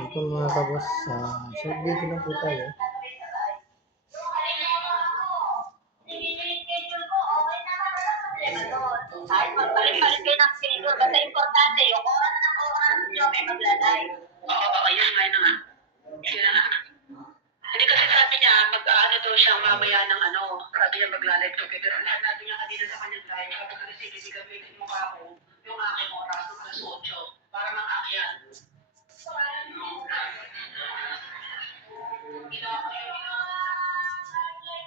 Ito mga kabos, short video lang po tayo. Kahit magpalit-palit kayo ng schedule, basta importante, yung oras nyo may maglalay. Oo, ayun nga na nga. Yun na nga. Hindi kasi sabi niya, mag-ano daw siya mamaya ng ano, sabi niya mag-live together. Sabi niya kanina sa kanyang live, kapag kasi hindi gamitin mo ako, yung aking oras ng alas 8, para makakyan.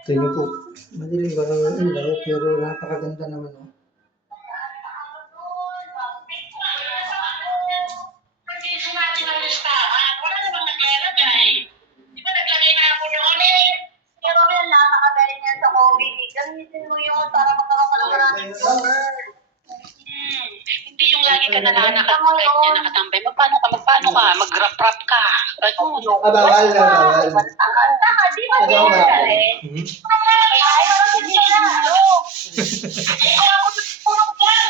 Tingnan po, madilim ba ang ilaw pero napakaganda naman. Oh. Hindi sinabi ng listahan, wala namang naglalagay. Di ba naglagay na ako noon eh? Pero yan, napakagaling yan sa COVID. Gamitin mo yun para magkaroon ka ng maraming viewers. Hindi yung lagi ka na nakatambay. Magpaano ka? Mag-rap-rap ka. Bawal na, bawal. Saka, di ba din yan eh? Kaya ayaw ko sila, ano? Eh, kung ako tulog dyan,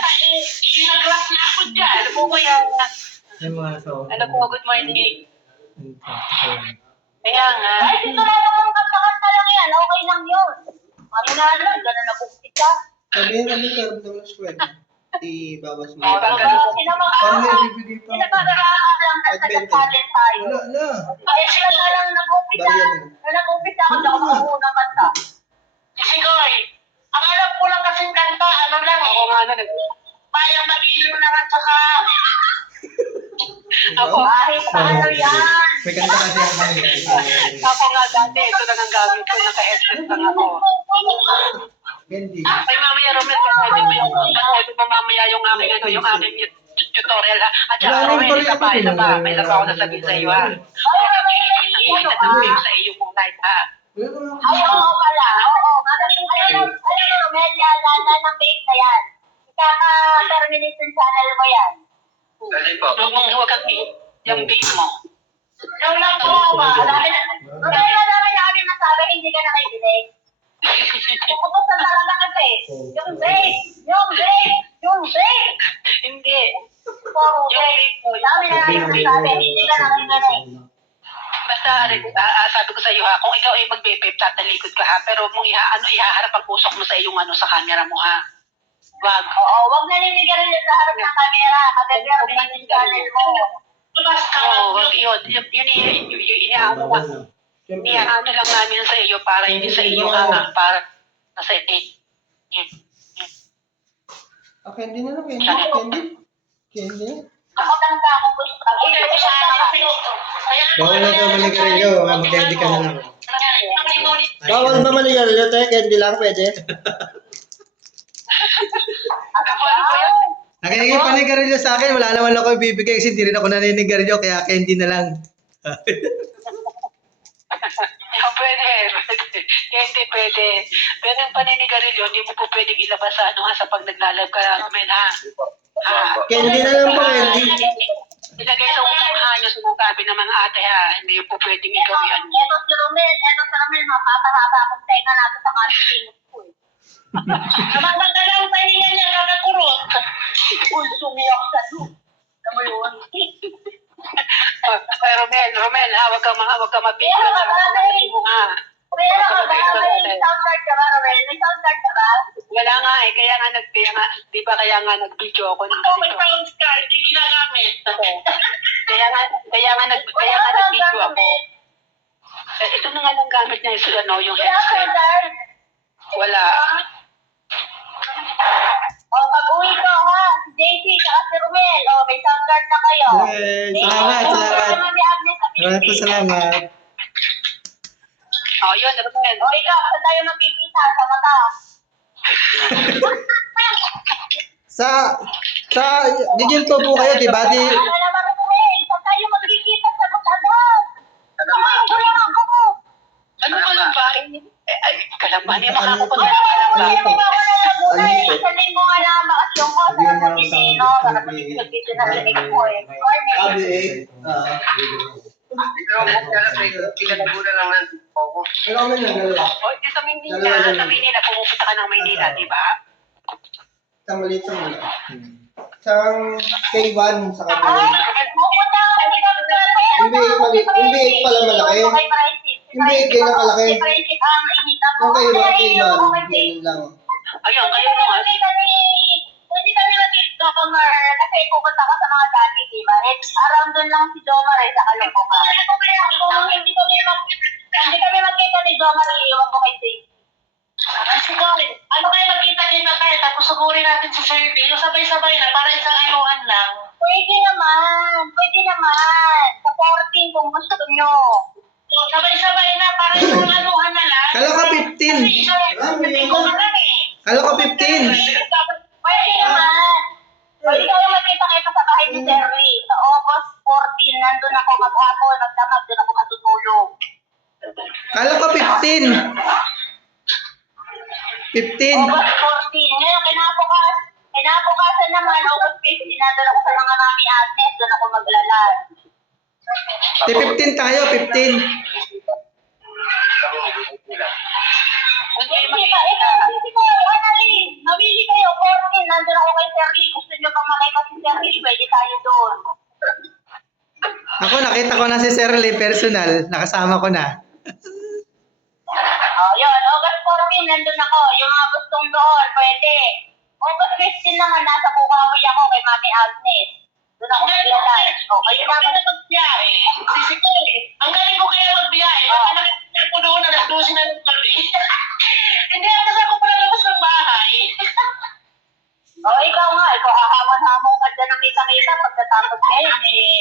nag-rap na ako dyan. Alam mo ko yan. Yung mga sound. Alam ko, good morning. Ayan. Kaya nga. Ay, dito na lang kanta lang yan. Okay lang yun. Marinalo, gano'n na bukit ka. Sabihin kami karamdam ng eskwela. Ibawas mo. Parang may bibigay pa. Pinapagarakan lang na nagkakalin tayo. Wala. Ay, sila na lang nag-umpisa. Nag-umpisa ako sa unang kanta. Kasi Goy, ang alam ko lang kasing kanta, ano lang eh. Oo nga na, bayang mag-ilo na at saka... Ako, Kahit paano yan. May kanta kasi ang kami. ako nga dati, ito lang ang gamit ko, naka-headset lang ako. Candy. Ay, mamaya Romel, pwede mo yung, mamaya yung aking, yung aking tutorial ha. At saka Romel, isa pa, may isa pa ako sasabihin sa iyo ha. Sasabihin sa iyo kung kahit ha. Ay, oo pala. Oo. Alam mo, Romel, lala ng bake na yan. Ikaka-terminate ng channel mo yan. Huwag kang yung bake mo. Yung lang ko ba? Romel, dami na kami nasabi, hindi ka nakikinig. Pupusan talaga kasi. Yung bake. Hindi. Oo, bake. Dami na kami nasabi, hindi ka nakikinig. Basta, sabi ko sa iyo ha, kung ikaw ay magbe-vape, tatalikod ka ha, pero mong ihaharap ang usok mo sa iyong sa camera mo ha. Wag. Oo, wag naninigarin sa harap ng camera. Kasi yung channel mo. Oo, wag yun. Yun inaano ka. Inaano lang namin sa iyo para hindi sa iyo ha, para sa iyo. Candy na lang, Candy. Ako tanda kung gusto. Bawal na ito manigarilyo, mag-candy ka na lang. Bawal ba manigarilyo, te? Candy lang, pwede? Ano ba yun? Nakinig pa nigarilyo sa akin, wala naman ako ibibigay kasi hindi rin ako naninigarilyo, kaya candy na lang. Pwede. Hindi pwede. Pero yung paninigarilyo, hindi mo po pwedeng ilabas sa sa pag naglalab ka namin ha. Candy na lang po, candy. Ilagay sa unahan yung sinasabi ng mga ate ha. Hindi po pwedeng ikaw yan. Ito si Romel, mapapahaba akong tenga natin sa kanting ko. Kamang ka lang, pahinga niya, kakakurot. Uy, sumiyak sa doon. Alam mo yun? Romel, ha, wag ka mapigil Pero sa kabagay. mo ha. Pero kabagay, may sound card ka ba, Romel? May sound card ka ba? Wala nga eh, di ba kaya nga nag-video ako ng May sound card, hindi ginagamit. Kaya nga nag-video ako. Ito na nga lang gamit niya yung Wala headset. sound card. Wala. O, pag-uwi ko ha, si JC, saka si Romel. O, may sound card na kayo. Yay! Salamat. Maraming po salamat. Yun, Romel. O, ikaw, saan tayo magkikita? Sa mata. Sa giginto po kayo, di ba? Ano naman, Romel? Saan tayo magkikita? Sagot agad. Gulang ako. Ano ka lang ba? Ay, kalamban. Hindi makakapunta Ay, ng kalamban. hindi mo wala na gulay. Isang linggo nga lang bakasyon ko. Sarap mag-isino. Sarap mag-isino na rinig ko eh. Pero kami nagdala. Di sa Maynila, pumupunta ka ng Maynila, di ba? Sa maliit sa mula. Sa K1 sa Ay, kabila. pupunta ka. Hindi ka Hindi, yung biik pala malaki. Yung biik kayo nakalaki. Si Friendship ang inita ko. Yung kayo Kaya magkaiba. yun, Ganun lang. Ayun, kayo na nga. Hindi kami nag-Domar kasi pupunta ko sa mga dati, di ba? Around doon lang si Domar sa Kalungkukan. Kung hindi kami magkita ni Domar, iiwan ko kay Jay. Ano kayo magkita-kita tayo, tapos sugurin natin sa survey, yung sabay-sabay na, para isang anuhan lang. Pwede naman. Sa 14 kung gusto nyo. So, sabay-sabay na, para isang anuhan na lang. Kala ka 15. Kasi isang ko na lang eh. Kala ko 15. Pwede naman. Pwede kayo magkita-kita sa bahay ni Terry. Sa August 14, nandun ako maghapon, magdamag, doon ako matutulog. Kala ko 15. 15. August 14. Ngayon, kinabukasan naman, August 15, nandun ako sa mga mami Agnes, doon ako maglalag. Di 15 tayo, 15. Hindi ko, Annalyn, nawili kayo, 14, nandun ako kay Terry. Gusto nyo bang makita si Terry? Pwede tayo doon. Ako, nakita ko na si Sir Lee personal. Nakasama ko na. Yun, August 14, nandun ako. Yung mga gustong doon, pwede. August 15 naman, nasa Bukawi ako kay Mami Agnes. Doon ako maglalag. Kayo naman. Magbiyahe, sisikoy. Ang galing ko kaya magbiyahe, baka nakita ko doon, alas 12 na ng gabi. Hindi, kasi ako pala labas ng bahay. Ikaw nga, ikaw hahamon-hamon ka dyan ng kita-kita pagkatapos ngayon eh.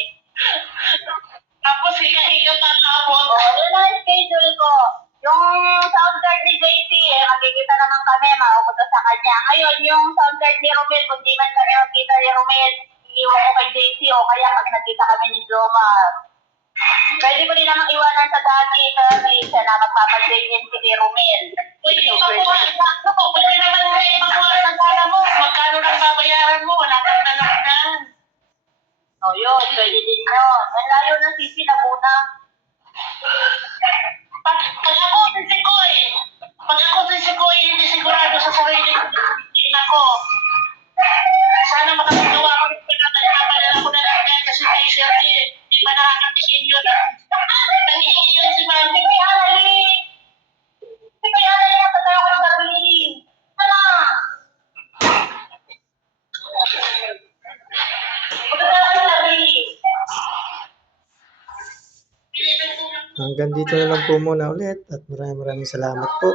Tapos higa-higa pa nakabot. Yun ang schedule ko. Yung sound card ni JC, makikita naman kami, maupunta sa kanya. Ngayon, yung sound card ni Romel, kung di man kami makita ni Romel, iiwan ko kay JC o kaya pag nakita kami ni Jomar. Pwede ko din namang iwanan sa dati kasi siya na magpapag-JNC kay Romel. Pwede makuha, pwede naman na ipakuha ng sala mo. Magkano lang babayaran mo, wala kang nalaknan. Yun, pwede din yun. Ang layo ng sisi na muna. Pag ako sisikoy, hindi sigurado sa sarili ko. Ako, sana makapagawa ko ng pinapalala ko na lang yan kasi kay Shirley, di pa nakakatingin yun. Nangihingi yun si Mami. Sige, Annalyn! Natatayo ko ng Darlene! Ano? Magkatala ko ng Darlene! Hanggang dito na lang po muna ulit at maraming salamat po.